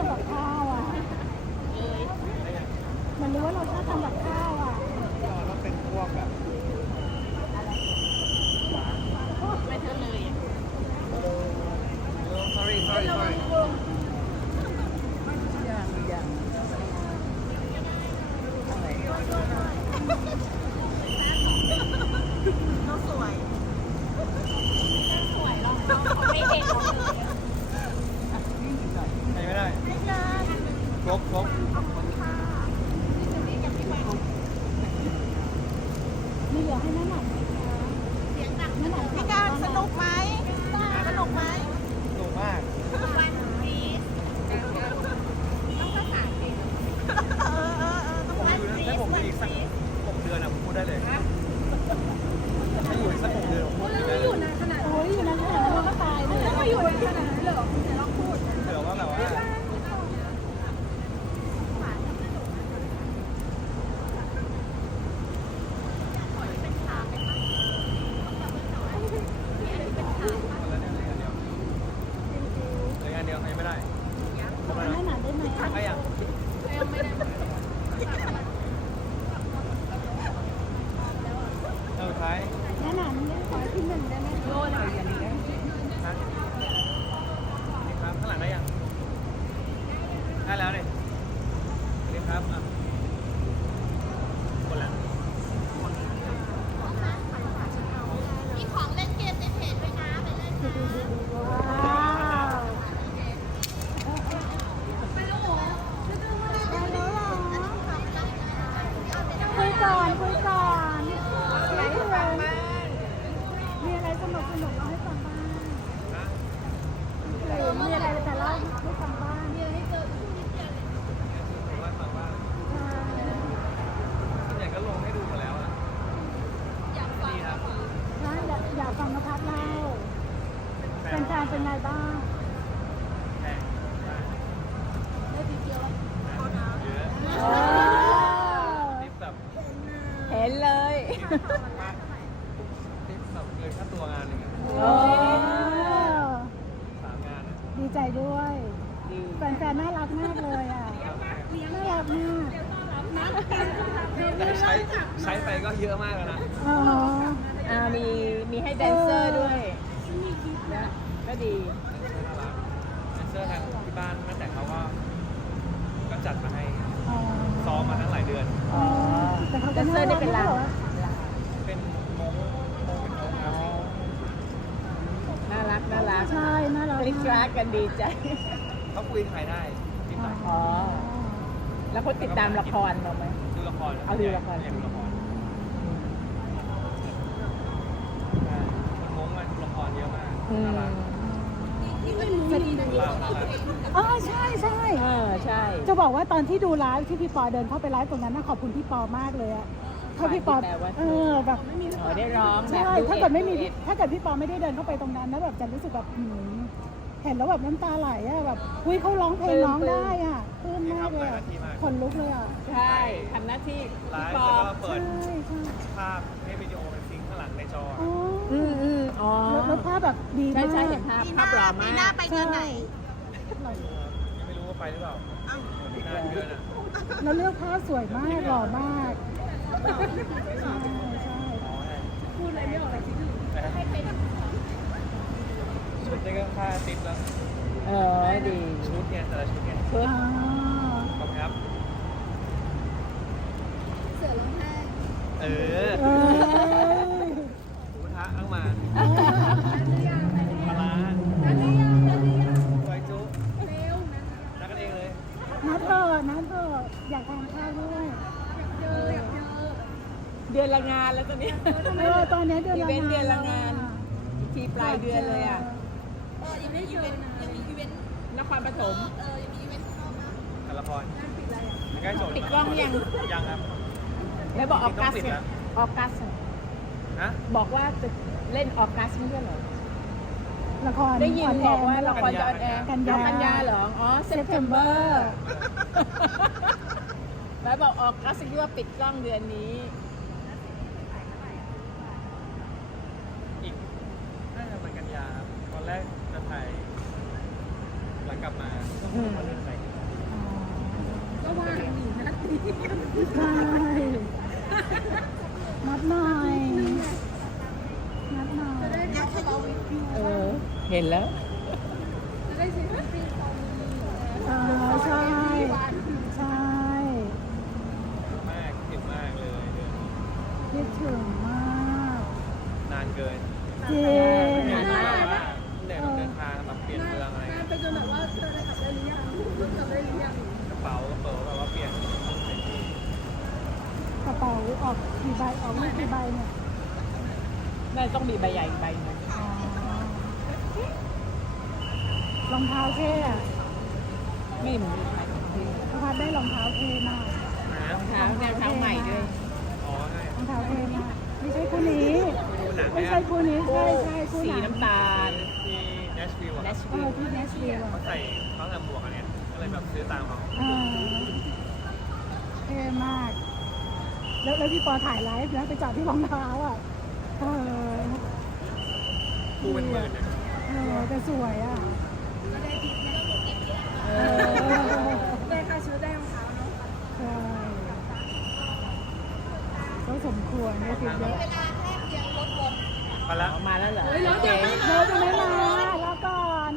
ทำแบบข้าวอะมันรู้ว่าเราชอบทำแบบข้าวอะแล้วเป็นพวกแบบไม่เท่าเลย sorry sorry sorry รบครบมีเหลือให้น้าหนักไหมคะน้าหนักพี่การสนุกไหมสนุกไหม สนุกมาก วันนี้ต้องภาษาอังกฤษเออเออเออต้อง ผม วัน อยู่ นี้ ถ้าผมอยู่อีกสักหกเดือนอะผมพูดได้เลยถ้าอยู่อีกสักหกเดือนผมพูดได้เลย อยู่นานขนาดโอ้ยอยู่นานขนาดนั้นเราก็ตายเลยแล้วก็อยู่นานขนาดนั้นเลยเหรอเดี๋ยวลองพูด เผื่อว่าแบบว่าเหลืองานเดียวเหลืองานเดียวใช้ไม่ได้ น้าหนั กได้ไหมใครยังไม่ได้ท้าย น้าหนักขอที่หนึ่งได้ไหมโลหน่อยอย่างนี้ นะนี่ครับข้างหลังได้ยัง ได้แล้วนี่นี่ครับอะคนละ มีของเล่นเกมในเพจด้วยนะไปเล่นนะ ว้าวได้แล้วเหรอ คุยก่อนคุยก่อนไม่คุยมีอะไรสนุกสนุกเล่าให้ฟังบ้าง นะ คือมีอะไรแต่เล่าให้ฟังบ้างมีอะไรให้เจอ ผมว่าฟังว่าส่วนใหญ่ก็ลงให้ดูหมดแล้วอะดีครับ นะอยากอยากฟังนภัสเล่าเป็นแฟนเป็นไงบ้าง แพงมาก ได้ดีเกียว เยอะ โอ้ ทิปแบบ เห็นเลย มากทิปแบบเกินค่าตัวงานหนึ่งอะ โอ้ สามงานอะ ดีใจ ด้วยดีแฟนๆน่ารักมากเลยอะครับน่ารักมากแต่ใช้ใช้ไปก็เยอะมากแล้วนะอ๋ออ่ามีมีให้แดนเซอร์ด้วยนะก็ดีน่ารักแดนเซอร์ทางที่บ้านตั้งแต่เขาก็ก็จัดมาให้อ๋อซ้อมมาทั้งหลายเดือนอ๋อแต่เขาแดก็นเซอร์นี่เป็นลาหรอ เป็นมงมงเป็นมงครับ น่ารักน่ารัก ใช่น่า รักคลิกรักกันดีใจ เขาคุยไทยได้นิดหน่อยอ๋อ แล้วเขาติดตามละครเราไหม ดูละครเอาดูละคร เรียนดูละครใช่คนมงมาดูละครเยอะมากอืมน่ารักน่ารักน่ารักอ๋อใช่ใช่เออใช่ จะบอกว่าตอนที่ดูไลฟ์ที่พี่ปอเดินเข้าไปไลฟ์ตรงนั้นน่ะขอบคุณพี่ปอมากเลยอะถ้าพี่ปอเออแบบอ๋อได้ร้องแบบใช่ ดูถ้าเกิดไม่มีเอ็พี่ถ้าเกิดพี่ปอไม่ได้เดินเข้าไปตรงนั้นนะแบบจะรู้สึกแบบหืม เห็นแล้วแบบน้ำตาไหลอะแบบอุ้ยเขาร้องเพลงน้องได้อะปลื้มมากเลยอะขนลุกเลยอะใช่ทำหน้าที่ไลพี่ฟ์ปอแล้วก็เปิใช่ดใช่ ภาพให้วิดีโอเป็นซิงค์ข้างหลังในจออ๋ออืมอืมอ๋อแล้วแล้วภาพแบบดีใช่มากใช่เห็นภาพภาพหล่อมากใช่ยังไม่รู้ว่าไปหรือเปล่าอีกนานเดือนอะแล้วเลือกภาพสวยมากหล่อมากใช่ใช่พูดอะไรไม่ออกเลยคิดถึง ชุดนี่ก็ค่าติปแล้วเออดีชุดเนี่ยแต่ละชุดเนี่ยชุดอ่าขอบคุณครับเออเออหมูกระทะข้างมาปลาร้าซอยจุนัดกันเองเลยนัดเถอะนัดเถอะอยากทานข้าวด้วยเดือนละงานแล้วตอนนี้เออตอนนี้เดือนอีละเวนต์เดือนละงางานนทีปลายเดือนเลยอะ ยังไม่เจอนะยังมีอีเวนต์นครปฐมเออยังมีอีเวนต์ข้างนอกนะกันละครใกล้จบปิดกล้องยัง ยังครับแล้วบอกออกัสปิดเนี่แล้ยวออกัสอะฮะบอกว่าจะเล่นออกัสไม่ใช่เหรอละครได้ยินบอกว่าละครกันจะยาออนแอร์กันยาอ๋อกันยาเหรอ อ๋อเซปเทมเบอ September ร์แล้วบอกออกัสที่ว่าปิดกล้องเดือนนี้ อีกน่าจะเป็นกันยาครับตอนแรก จะถ่ายหลังกลับมาอืมมาเดินไปก็ว่างหนีนะใช่นัดหน่อยนัดหน่อยอยากให้เราเออเห็นแล้วจะได้ซื้อฟรีตอนนี้เออใช่ใช่มากคิดมากเลยเดือนคิดถึงมาก นานเกินจริง ยังรถขับได้หรือยังกระเป๋ากระเป๋าแบบว่าเปลี่ยนเป็นที่กระเป๋าออกกี่ใบออกไม่กี่ใบเนี่ยน่าจะต้องมีใบใหญ่อีกใบหนึงอ๋อรองเท้าเท่อะไม่เหมือนใครที่พพัดได้รองเท้าเท่มากนะรองเท้าแนวเท้าใหม่ด้วยอ๋อใช่รองเท้าเท่มากไม่ใช่คู่นี้ ดูหนังไม่เนี่ยใช่คู่นี้ใช่ใช่คู่สีหนังน้ำตาลที่เนชวิลล์แนชเอวิลอที่เนสวิลล์เขาอะใส่เขาใส่หมวกอันเนี้ยก็ เลยแบบซื้อตามเขาเออเท่มาก แล้วแล้วพี่ปอถ่ายไลฟ์นะไปจอดที่รองเท้าอะเออคู่เป็นหมื่นเนี่ยเออแต่สวยอะเอเอออได้ค่าชุดได้รองเท้าเนาะใช่ก็สมควรได้ติดเยอะ เวลาแค่เพียงรถบนมาแล้วเอามาแล้วเหรอ เฮ้ยแล้วเดี๋ยวไม่เราจะไม่มาแล้วก่อน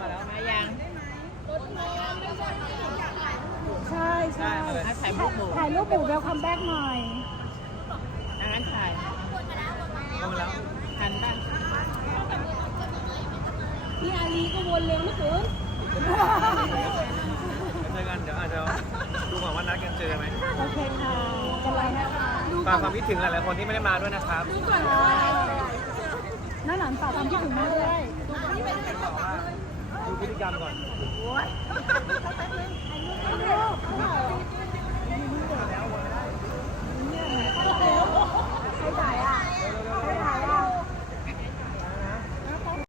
มาแล้วมายัง รถน้องไม่ใช่ที่อยากถ่ายรูป ใช่ใช่ อะถ่ายรูปหมู่ ถ่ายรูปหมู่เวลคัมแบ็กหน่อยทางนั้นถ่ายก็มาแล้วทันป่ะพี่อาลีก็วนเร็วเหลือเกินเจอกันเดี๋ยวอาจจะดูก่อนว่านัดกันเจอกันไหมโอเคค่ะกันไรนะคะฝากความคิดถึงหลายๆคนที่ไม่ได้มาด้วยนะครับน้าหลานฝากความคิดถึงมาด้วยดูพฤติกรรมก่อนถ่ายรูป